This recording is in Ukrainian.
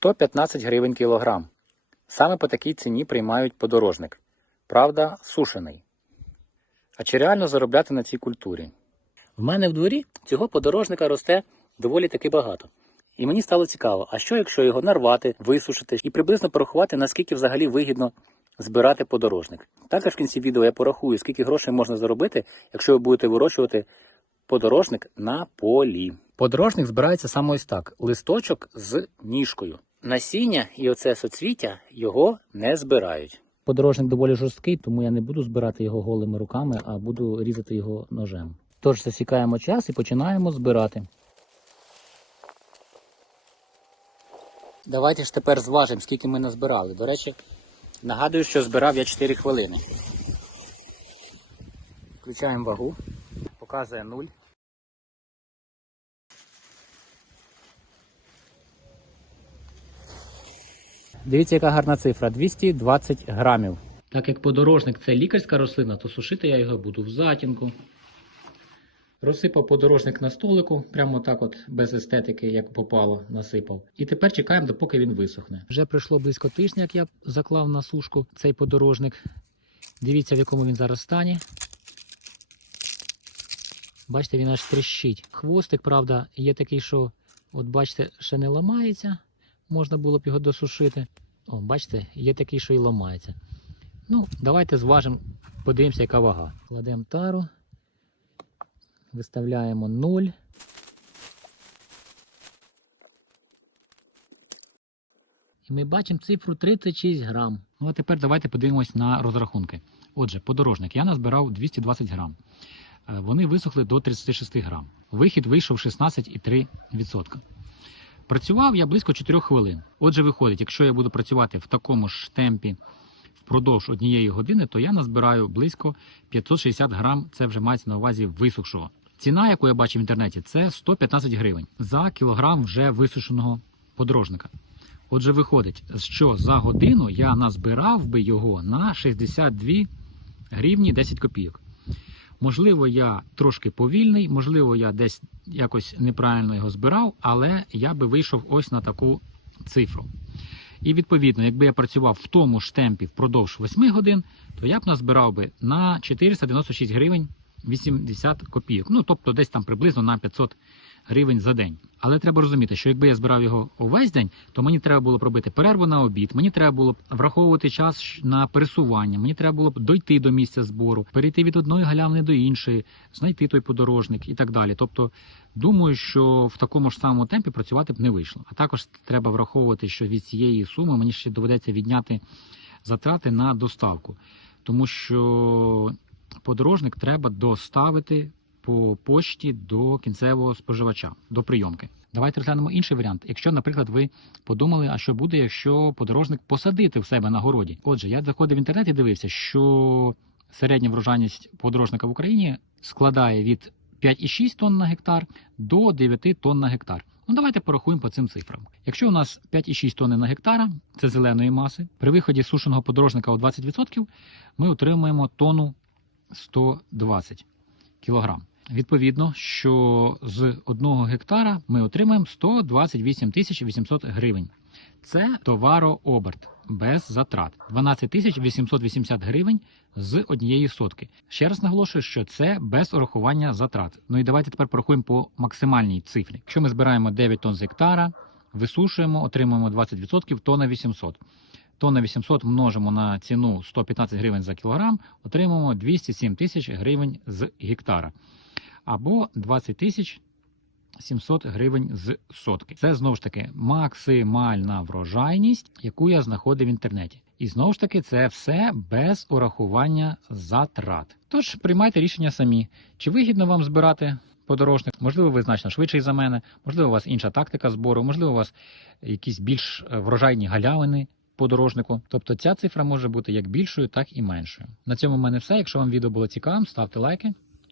115 гривень кілограм. Саме по такій ціні приймають подорожник. Правда, сушений. А чи реально заробляти на цій культурі? В мене в дворі цього подорожника росте доволі таки багато. І мені стало цікаво, а що якщо його нарвати, висушити і приблизно порахувати, наскільки взагалі вигідно збирати подорожник. Також в кінці відео я порахую, скільки грошей можна заробити, якщо ви будете вирощувати подорожник на полі. Подорожник збирається саме ось так: листочок з ніжкою. Насіння і оце соцвіття його не збирають. Подорожник доволі жорсткий, тому я не буду збирати його голими руками, а буду різати його ножем. Тож засікаємо час і починаємо збирати. Давайте ж тепер зважимо, скільки ми назбирали. До речі, нагадую, що збирав я 4 хвилини. Включаємо вагу. Показує 0. Дивіться, яка гарна цифра 220 грамів. Так як подорожник це лікарська рослина, то сушити я його буду в затінку. Розсипав подорожник на столику, прямо так, от без естетики, як попало, насипав. І тепер чекаємо, допоки він висохне. Вже пройшло близько тижня, як я заклав на сушку цей подорожник. Дивіться, в якому він зараз стані. Бачите, він аж тріщить. Хвостик, правда, є такий, що, от бачите, ще не ламається. Можна було б його досушити. О, бачите, є такий, що і ламається. Ну, давайте зважимо, подивимося, яка вага. Кладемо тару. Виставляємо 0. І ми бачимо цифру 36 грам. Ну а тепер давайте подивимось на розрахунки. Отже, подорожник я назбирав 220 грам. Е, Вони висохли до 36 грам. Вихід вийшов 16,3%. Працював я близько 4 хвилин. Отже, виходить, якщо я буду працювати в такому ж темпі впродовж однієї години, то я назбираю близько 560 грам. Це вже мається на увазі висохшого. Ціна, яку я бачив в інтернеті, це 115 гривень за кілограм вже висушеного подорожника. Отже, виходить, що за годину я назбирав би його на 62 гривні 10 копійок. Можливо, я трошки повільний, можливо, я десь якось неправильно його збирав, але я би вийшов ось на таку цифру. І відповідно, якби я працював в тому ж темпі впродовж 8 годин, то я б назбирав би на 496 гривень 80 копійок. Ну, тобто десь там приблизно на 500 гривень за день. Але треба розуміти, що якби я збирав його увесь день, то мені треба було б робити перерву на обід, мені треба було б враховувати час на пересування, мені треба було б дойти до місця збору, перейти від одної галявни до іншої, знайти той подорожник і так далі. Тобто, думаю, що в такому ж самому темпі працювати б не вийшло. А також треба враховувати, що від цієї суми мені ще доведеться відняти затрати на доставку, тому що подорожник треба доставити по почті до кінцевого споживача, до прийомки. Давайте розглянемо інший варіант. Якщо, наприклад, ви подумали, а що буде, якщо подорожник посадити в себе на городі. Отже, я заходив в інтернет і дивився, що середня врожайність подорожника в Україні складає від 5,6 тонн на гектар до 9 тонн на гектар. Ну, давайте порахуємо по цим цифрам. Якщо у нас 5,6 тонни на гектара, це зеленої маси, при виході сушеного подорожника у 20%, ми отримуємо тонну 120 кілограм. Відповідно, що з одного гектара ми отримаємо 128 тисяч 800 гривень. Це товарооберт без затрат. 12 тисяч 880 гривень з однієї сотки. Ще раз наголошую, що це без урахування затрат. Ну і давайте тепер порахуємо по максимальній цифрі. Якщо ми збираємо 9 тонн з гектара, висушуємо, отримуємо 20%, тонна 800. Тонна 800 множимо на ціну 115 гривень за кілограм, отримуємо 207 тисяч гривень з гектара. Або 20 тисяч 700 гривень з сотки. Це знову ж таки максимальна врожайність, яку я знаходив в інтернеті. І знову ж таки, це все без урахування затрат. Тож приймайте рішення самі, чи вигідно вам збирати подорожник, можливо, ви значно швидший за мене, можливо, у вас інша тактика збору, можливо, у вас якісь більш е, врожайні галявини подорожнику. Тобто ця цифра може бути як більшою, так і меншою. На цьому в мене все. Якщо вам відео було цікавим, ставте лайки.